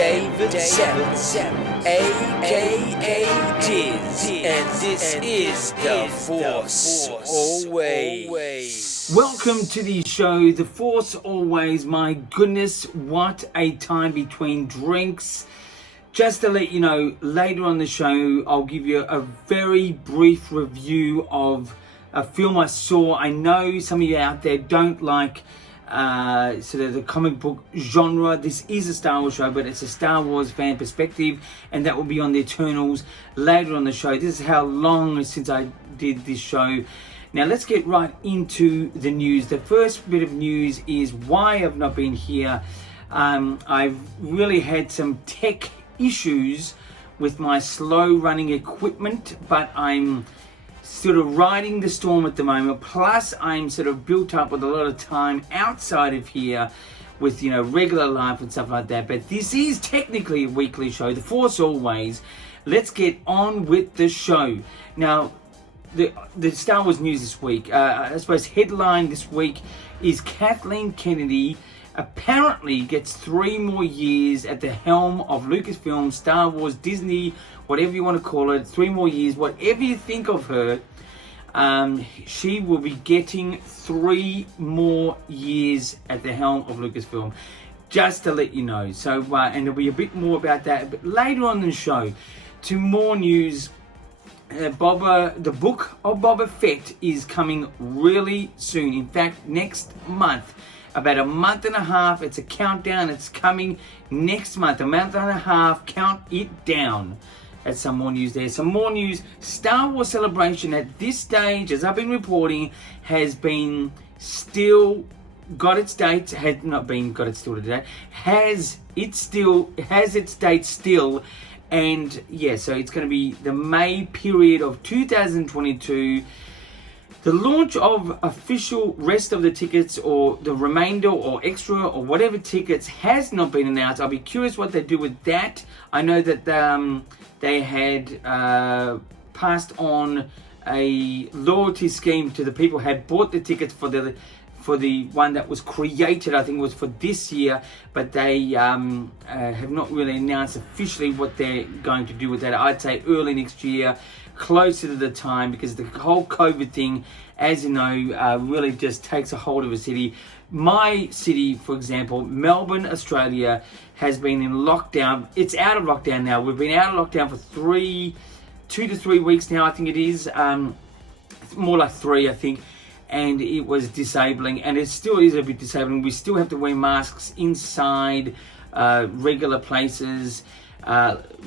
David Seven, a.k.a. Diz, and this is The Force Always. Welcome to the show, The Force Always. My goodness, what a time between drinks. Just to let you know, later on the show, I'll give you a very brief review of a film I saw. I know some of you out there don't like sort of the comic book genre. This is a Star Wars show, but it's a Star Wars fan perspective, and that will be on the Eternals later on the show. This is how long since I did this show. Now let's get right into the news. The first bit of news is why I've not been here. I've really had some tech issues with my slow running equipment, but I'm sort of riding the storm at the moment. Plus I'm sort of built up with a lot of time outside of here with, you know, regular life and stuff like that. But this is technically a weekly show, The Force Always. Let's get on with the show. Now, the Star Wars news this week, I suppose headline this week is Kathleen Kenedy apparently gets 3 more years at the helm of Lucasfilm, Star Wars, Disney, whatever you want to call it. 3 more years, whatever you think of her, she will be getting 3 more years at the helm of Lucasfilm, just to let you know. So and there'll be a bit more about that but later on in the show. To more news, the book of Boba Fett is coming really soon. In fact, next month. About a month and a half. It's a countdown. It's coming next month. A month and a half. Count it down. That's some more news there. Some more news. Star Wars Celebration at this stage, as I've been reporting, has been still got its dates. Had not been got its still today. Has its dates still. And yeah, so it's going to be the May period of 2022. The launch of official rest of the tickets or the remainder or extra or whatever tickets has not been announced. I'll be curious what they do with that. I know that they had passed on a loyalty scheme to the people who had bought the tickets for the one that was created, I think it was for this year, but they have not really announced officially what they're going to do with that. I'd say early next year, closer to the time, because the whole COVID thing, as you know, really just takes a hold of a city. My city, for example, Melbourne, Australia, has been in lockdown. It's out of lockdown now. We've been out of lockdown for 2 to 3 weeks now, I think it is. It's more like 3, I think. And it was disabling, and it still is a bit disabling. We still have to wear masks inside regular places.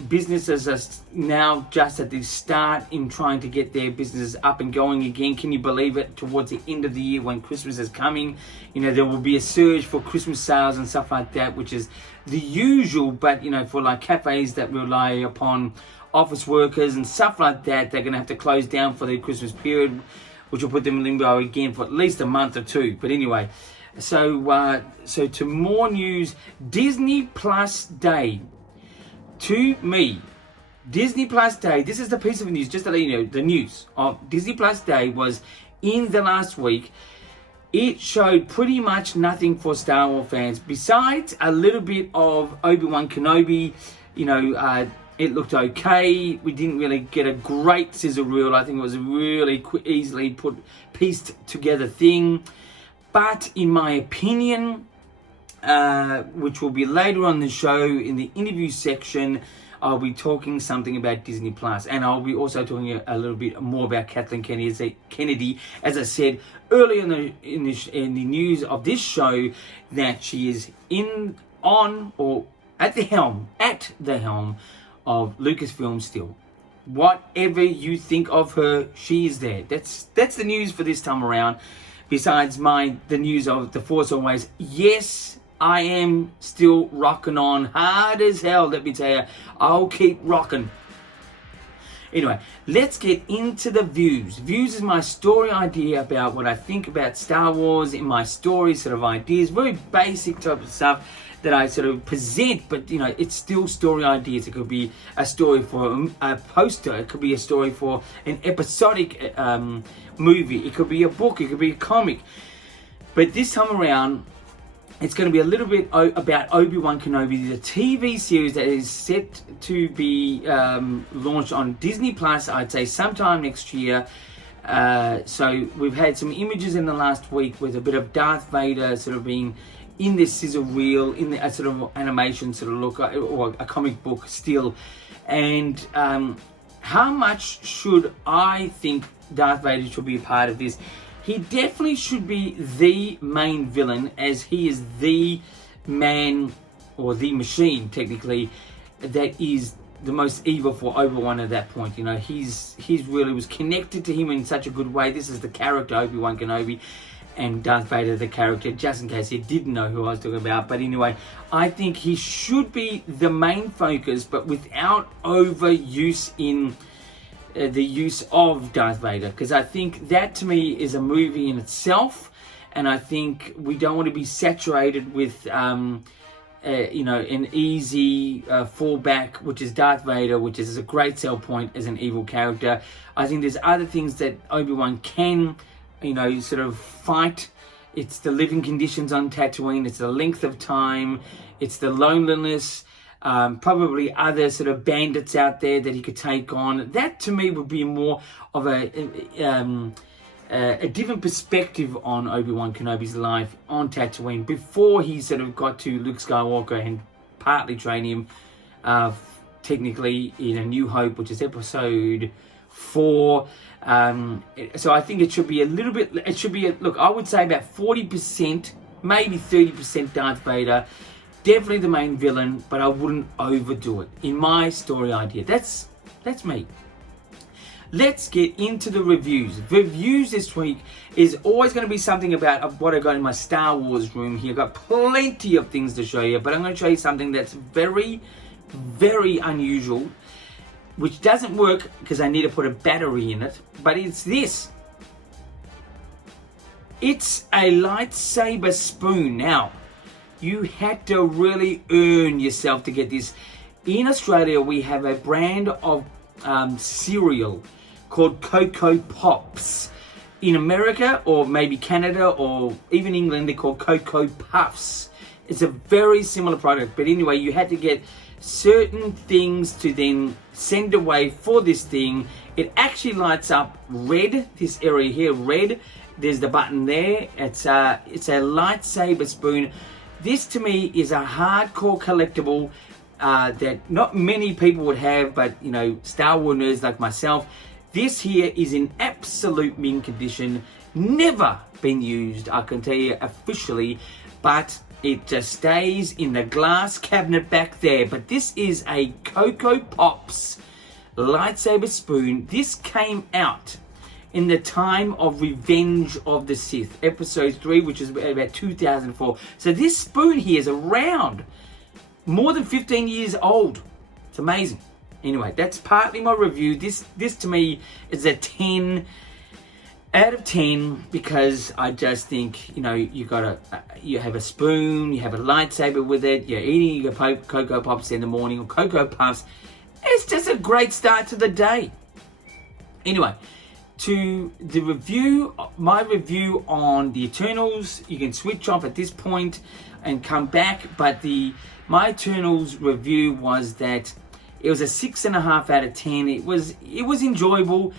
Businesses are now just at the start in trying to get their businesses up and going again. Can you believe it? Towards the end of the year, when Christmas is coming, you know, there will be a surge for Christmas sales and stuff like that, which is the usual. But you know, for like cafes that rely upon office workers and stuff like that, they're going to have to close down for the Christmas period, which will put them in limbo again for at least a month or 2. But anyway, so to more news, Disney Plus Day. To me, Disney Plus Day, this is the piece of news, just to let you know, the news of Disney Plus Day was in the last week. It showed pretty much nothing for Star Wars fans, besides a little bit of Obi-Wan Kenobi. You know, it looked okay. We didn't really get a great sizzle reel. I think it was a really easily pieced together thing. But in my opinion, which will be later on the show in the interview section, I'll be talking something about Disney Plus, and I'll be also talking a little bit more about Kathleen Kenedy. As I said earlier in the news of this show, that she is at the helm of Lucasfilm still. Whatever you think of her, she is there. That's the news for this time around. Besides the news of The Force Always. Yes, I am still rocking on hard as hell, let me tell you. I'll keep rocking. Anyway, let's get into the views. Views is my story idea about what I think about Star Wars in my story sort of ideas. Very basic type of stuff that I sort of present, but you know, it's still story ideas. It could be a story for a poster. It could be a story for an episodic movie. It could be a book. It could be a comic. But this time around, it's going to be a little bit about Obi-Wan Kenobi, the TV series that is set to be launched on Disney Plus, I'd say sometime next year. So we've had some images in the last week with a bit of Darth Vader sort of being in this sizzle reel, in the sort of animation sort of look, or a comic book still. And how much should I think Darth Vader should be a part of this? He definitely should be the main villain, as he is the man, or the machine technically, that is the most evil for Obi-Wan at that point. You know, he's really was connected to him in such a good way. This is the character Obi-Wan Kenobi, and Darth Vader the character, just in case you didn't know who I was talking about. But anyway, I think he should be the main focus, but without overuse in the use of Darth Vader, because I think that to me is a movie in itself, and I think we don't want to be saturated with you know, an easy fallback, which is Darth Vader, which is a great sell point as an evil character. I think there's other things that Obi-Wan can, you know, sort of fight. It's the living conditions on Tatooine, it's the length of time, it's the loneliness, probably other sort of bandits out there that he could take on. That to me would be more of a different perspective on Obi-Wan Kenobi's life on Tatooine before he sort of got to Luke Skywalker and partly train him technically in A New Hope, which is episode 4. So I think it should be a little bit, it should be, look, I would say about 40%, maybe 30% Darth Vader. Definitely the main villain, but I wouldn't overdo it in my story idea. That's me. Let's get into the reviews. Reviews this week is always going to be something about what I got in my Star Wars room here. I've got plenty of things to show you, but I'm going to show you something that's very, very unusual, which doesn't work because I need to put a battery in it, but it's this. It's a lightsaber spoon. Now, you had to really earn yourself to get this. In Australia, we have a brand of cereal called Coco Pops. In America, or maybe Canada, or even England, they're called Coco Puffs. It's a very similar product, but anyway, you had to get certain things to then send away for this thing. It actually lights up red, this area here, red. There's the button there. It's a lightsaber spoon. This to me is a hardcore collectible that not many people would have, but you know, Star Wars nerds like myself. This here is in absolute mint condition, never been used, I can tell you officially, but it just stays in the glass cabinet back there. But this is a Coco Pops lightsaber spoon. This came out in the time of Revenge of the Sith, episode 3, which is about 2004. So this spoon here is around more than 15 years old. It's amazing. Anyway, that's partly my review. This to me is a 10 out of 10 because I just think, you know, you have a spoon, you have a lightsaber with it, you're eating your Coco Pops in the morning, or Coco Puffs. It's just a great start to the day. Anyway, to the review, my review on the Eternals, you can switch off at this point and come back, but my Eternals review was that it was a 6.5 out of 10. It was enjoyable.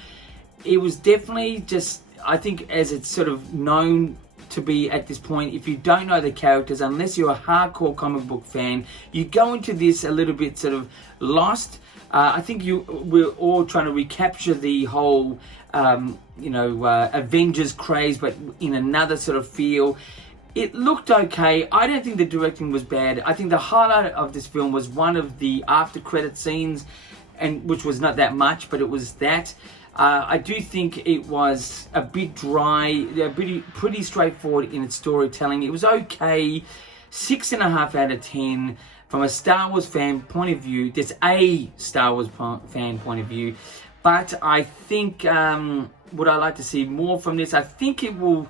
It was definitely just, I think, as it's sort of known to be at this point, if you don't know the characters, unless you're a hardcore comic book fan, you go into this a little bit sort of lost. I think we're all trying to recapture the whole, Avengers craze, but in another sort of feel. It looked okay. I don't think the directing was bad. I think the highlight of this film was one of the after credit scenes, and which was not that much, but it was that. I do think it was a bit dry, pretty straightforward in its storytelling. It was okay. 6.5 out of 10. From a Star Wars fan point of view, there's a Star Wars fan point of view, but I think would I like to see more from this? I think it will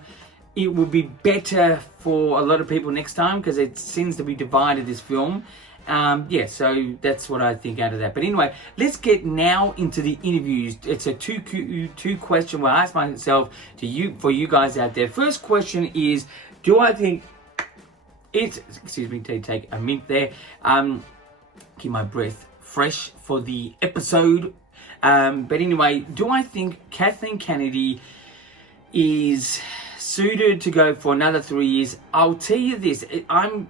be better for a lot of people next time because it seems to be divided, this film. So that's what I think out of that. But anyway, let's get now into the interviews. It's a two question where I ask myself for you guys out there. First question is, do I think excuse me, to take a mint there. Keep my breath fresh for the episode. But anyway, do I think Kathleen Kenedy is suited to go for another 3 years? I'll tell you this, I'm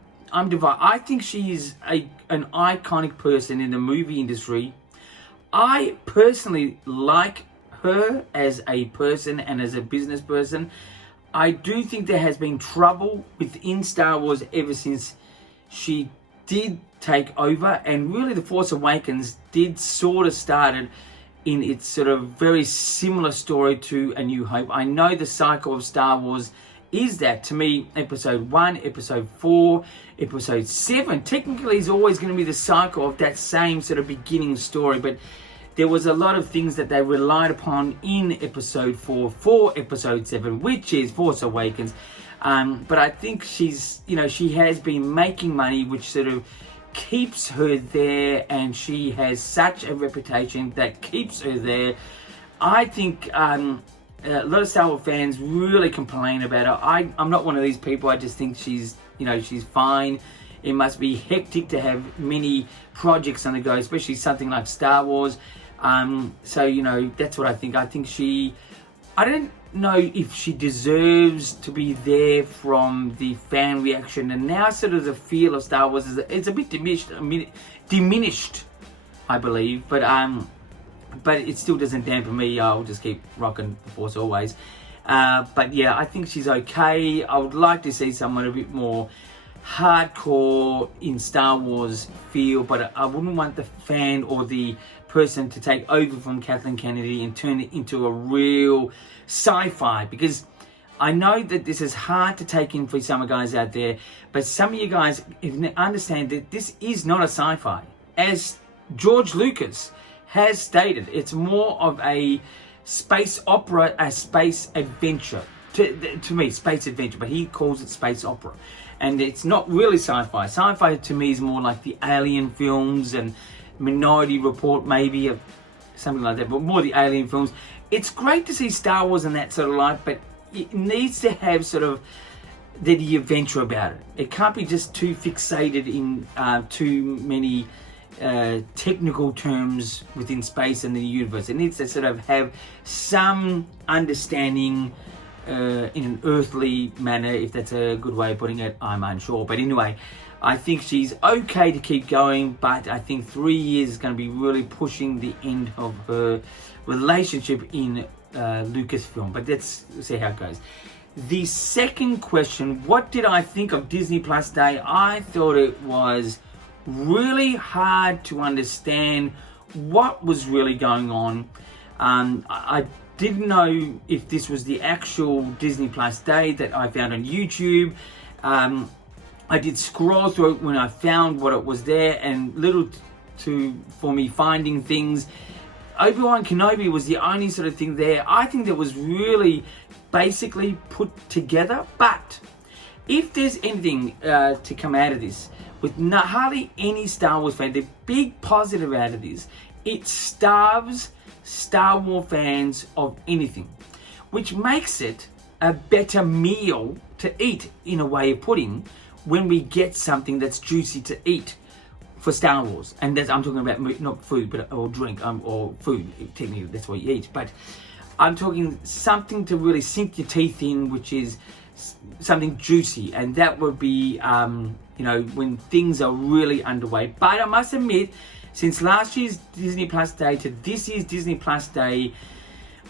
divided. I think she's an iconic person in the movie industry. I personally like her as a person and as a business person. I do think there has been trouble within Star Wars ever since she did take over, and really The Force Awakens did sort of started in its sort of very similar story to A New Hope. I know the cycle of Star Wars is that, to me, episode 1, episode 4, episode 7 technically is always going to be the cycle of that same sort of beginning story, but there was a lot of things that they relied upon in episode 4 for episode 7, which is Force Awakens. But I think she's, she has been making money, which sort of keeps her there, and she has such a reputation that keeps her there. I think a lot of Star Wars fans really complain about her. I'm not one of these people. I just think she's fine. It must be hectic to have many projects on the go, especially something like Star Wars. So, that's what I think. I think I don't know if she deserves to be there from the fan reaction, and now sort of the feel of Star Wars is a bit diminished, I believe, but it still doesn't dampen me. I'll just keep rocking The Force always. But yeah, I think she's okay. I would like to see someone a bit more hardcore in Star Wars feel, but I wouldn't want the fan or the person to take over from Kathleen Kenedy and turn it into a real sci-fi, because I know that this is hard to take in for some guys out there, but some of you guys understand that this is not a sci-fi. As George Lucas has stated, it's more of a space opera, a space adventure. To me, space adventure, but he calls it space opera. And it's not really sci-fi. Sci-fi to me is more like the Alien films and Minority Report, maybe, or something like that, but more the Alien films. It's great to see Star Wars in that sort of light, but it needs to have sort of the adventure about it. It can't be just too fixated in too many technical terms within space and the universe. It needs to sort of have some understanding in an earthly manner, if that's a good way of putting it. I'm unsure, but anyway, I think she's okay to keep going, but I think 3 years is going to be really pushing the end of her relationship in Lucasfilm, but let's see how it goes. The second question, what did I think of Disney Plus Day? I thought it was really hard to understand what was really going on. I didn't know if this was the actual Disney Plus Day that I found on YouTube. I did scroll through it when I found what it was there, and little for me finding things. Obi-Wan Kenobi was the only sort of thing there. I think that was really basically put together. But if there's anything to come out of this, with hardly any Star Wars fan, the big positive out of this, it starves Star Wars fans of anything, which makes it a better meal to eat, in a way of putting, when we get something that's juicy to eat for Star Wars. And I'm talking about not food, but or drink, or food. Technically, that's what you eat. But I'm talking something to really sink your teeth in, which is something juicy, and that would be, when things are really underway. But I must admit, since last year's Disney Plus Day to this year's Disney Plus Day,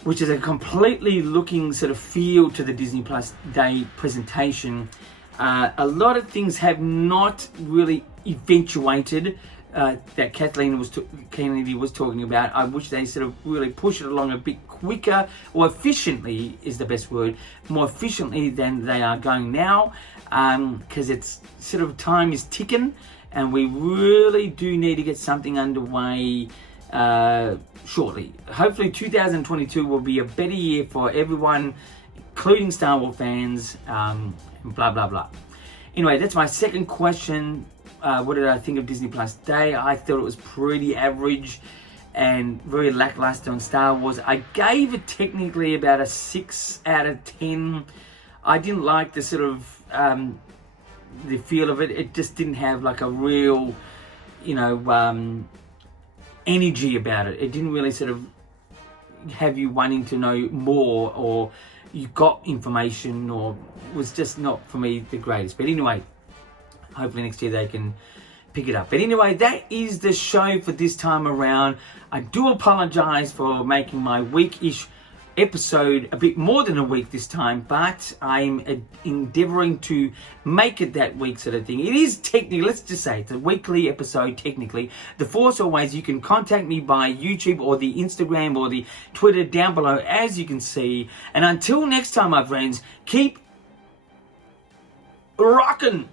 which is a completely looking sort of feel to the Disney Plus Day presentation, a lot of things have not really eventuated that Kathleen Kenedy was talking about. I wish they sort of really push it along a bit quicker, or efficiently is the best word, more efficiently than they are going now, because it's sort of time is ticking, and we really do need to get something underway shortly. Hopefully 2022 will be a better year for everyone, including Star Wars fans, blah blah blah. Anyway, that's my second question. What did I think of Disney Plus Day? I thought it was pretty average and very lackluster on Star Wars. I gave it technically about a 6 out of 10. I didn't like the sort of the feel of it. It just didn't have like a real, energy about it. It didn't really sort of have you wanting to know more, or you got information, or was just not, for me, the greatest. But anyway, hopefully next year they can pick it up. But anyway, that is the show for this time around. I do apologize for making my week-ish episode a bit more than a week this time, but I'm endeavoring to make it that week sort of thing. It is technically, let's just say it's a weekly episode technically. The Force Always, you can contact me by YouTube or the Instagram or the Twitter down below, as you can see. And until next time, my friends, keep rocking.